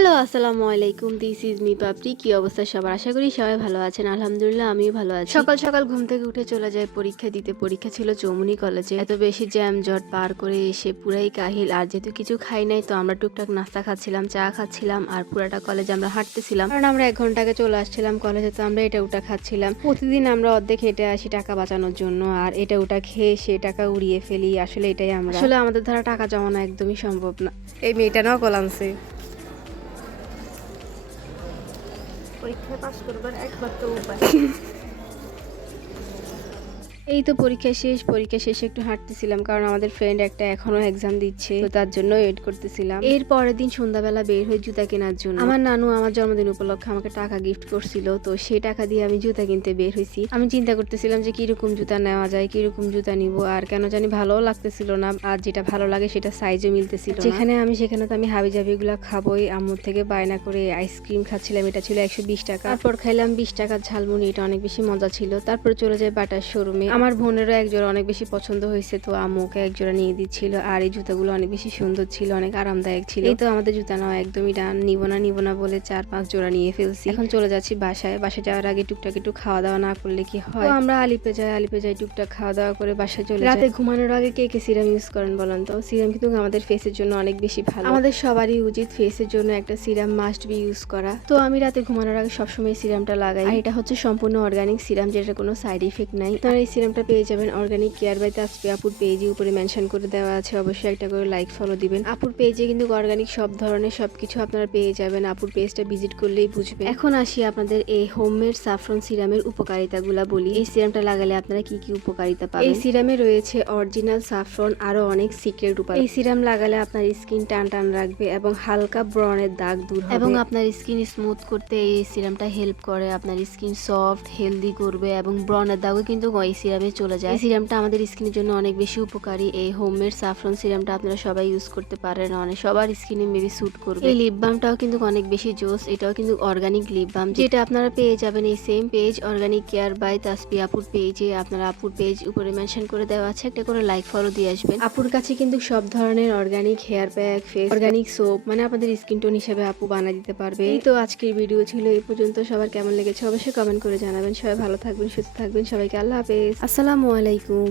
Hello, আসসালামু আলাইকুম। This is me পাপড়ি। কি অবস্থা সবার? আশা করি সবাই ভালো আছেন। আলহামদুলিল্লাহ আমিও ভালো আছি। সকাল সকাল ঘুম থেকে উঠে চলে যাই পরীক্ষা দিতে। পরীক্ষা ছিল চৌমুহনী কলেজে। এত বেশি জ্যাম জট পার করে এসে পুরাই কাহিল। আর যেহেতু কিছু খাই নাই, তো আমরা টুকটাক নাস্তা খাচ্ছিলাম, চা খাচ্ছিলাম, আর পুরাটা কলেজে আমরা হাঁটতেছিলাম, কারণ আমরা 1 ঘন্টা আগে চলে আসছিলাম কলেজে। তো আমরা এটা ওটা খাচ্ছিলাম। প্রতিদিন আমরা অর্ধেক হেঁটে আসি টাকা বাঁচানোর জন্য, আর এটা ওটা খেয়ে সে টাকা উড়িয়ে ফেলি। আসলে এটাই আমরা। আসলে আমাদের দ্বারা টাকা জমানো একদমই সম্ভব না। এই মেয়েটা নাও কলামছে পরীক্ষায় পাস করবার একমাত্র উপায়। এই তো পরীক্ষা শেষে একটু হাঁটতেছিলাম, কারণ আমাদের ফ্রেন্ড একটা এখনো এক্সাম দিচ্ছে, তো তার জন্য ওয়েট করতেছিলাম। এর পরের দিন সন্ধ্যাবেলা বের হই জুতা কেনার জন্য। আমার নানু আমার জন্মদিন উপলক্ষে আমাকে টাকা গিফট করছিল, তো সেই টাকা দিয়ে আমি জুতা কিনতে বের হয়েছি। আমি চিন্তা করতেছিলাম যে কিরকম জুতা নেওয়া যায়, কিরকম জুতা নিব, আর কেন জানি ভালোও লাগতেছিল না, আর যেটা ভালো লাগে সেটা সাইজও মিলতেছিল না। সেখানে তো আমি হাবিজাবি গুলা খাবোই। আম্মুর থেকে বায়না করে আইসক্রিম খাচ্ছিলাম, এটা ছিল 120 টাকা। তারপর খাইলাম 20 টাকার ঝালমুড়ি, এটা অনেক বেশি মজা ছিল। তারপর চলে যায় বাটার শোরুমে। আমার বোনেরও একজোড়া অনেক বেশি পছন্দ হয়েছে, তো আম্মুকে একজোড়া নিয়ে দিচ্ছিল। আর এই জুতাগুলো অনেক বেশি সুন্দর ছিল, অনেক আরামদায়ক ছিল। এই তো আমাদের জুতা নেওয়া একদমই ডান। নিব না বলে 4-5 জোড়া নিয়ে ফেলছি। এখন চলে যাচ্ছি বাসায় যাওয়ার আগে টুকটাক একটু খাওয়া দাওয়া না করলে কি হয়। তো আমরা আলিপে যাই টুকটাক খাওয়া দাওয়া করে বাসায় চলে যাই। রাতে ঘুমানোর আগে কে কে সিরাম ইউজ করেন বলেন তো? সিরাম কিন্তু আমাদের ফেসের জন্য অনেক বেশি ভালো। আমাদের সবারই উচিত ফেসের জন্য একটা সিরাম মাস্ট বি ইউজ করা। তো আমি রাতে ঘুমানোর আগে সবসময় সিরামটা লাগাই। আর এটা হচ্ছে সম্পূর্ণ অর্গানিক সিরাম, যেটা কোনো সাইড ইফেক্ট নাই। আপনারা এই সিরামটা পেয়ে যাবেন অর্গানিক কেয়ার বাই তাসফিয়া আপুর পেজে, উপরে মেনশন করে দেওয়া আছে। অবশ্যই একটা করে লাইক ফলো দিবেন। আপুর পেজে কিন্তু অর্গানিক সব ধরনের সবকিছু আপনারা পেয়ে যাবেন। আপুর পেজটা ভিজিট করলেই বুঝবেন। এখন আসি আপনাদের এই হোমমেড সাফরন সিরামের উপকারিতাগুলা বলি। এই সিরামটা লাগালে আপনারা কি কি উপকারিতা পাবেন। এই সিরামে রয়েছে অরিজিনাল সাফরন, আরো অনেক সিক্রেট উপায়। এই সিরাম লাগালে আপনার স্কিন টান টান রাখবে এবং হালকা ব্রণের দাগ দূর হবে, এবং আপনার স্কিন স্মুথ করতে এই সিরামটা হেল্প করে। আপনার স্কিন সফট হেলদি করবে, এবং ব্রণের দাগও কিন্তু এই সিরামে চলে যায়। এই সিরামটা আমাদের স্কিনের জন্য অনেক বেশি উপকারী। এই হোমমেড সাফরন সিরামটা আপনারা সবাই ইউজ করতে পারেন, অনেক সবার স্কিনে মেবি স্যুট করবে। এই লিপ বামটাও কিন্তু অনেক বেশি জোস। এটাও কিন্তু অর্গানিক লিপ বাম, যেটা আপনারা পেয়ে যাবেন এই same page organic care bye Tasfia আপুর পেজে। আপনারা আপুর পেজ উপরে মেনশন করে দেওয়া আছে, একটা করে লাইক ফলো দিয়ে আসবেন। আপুর কাছে কিন্তু সব ধরনের organic hair pack, face organic soap, মানে আপনাদের স্কিন টোন হিসেবে আপু বানিয়ে দিতে পারবে। এই তো আজকের ভিডিও ছিল এই পর্যন্ত। সবার কেমন লেগেছে অবশ্যই কমেন্ট করে জানাবেন। সবাই ভালো থাকবেন, সুস্থ থাকবেন। সবাইকে আল্লাহ হাফেজ, আসসালামু আলাইকুম।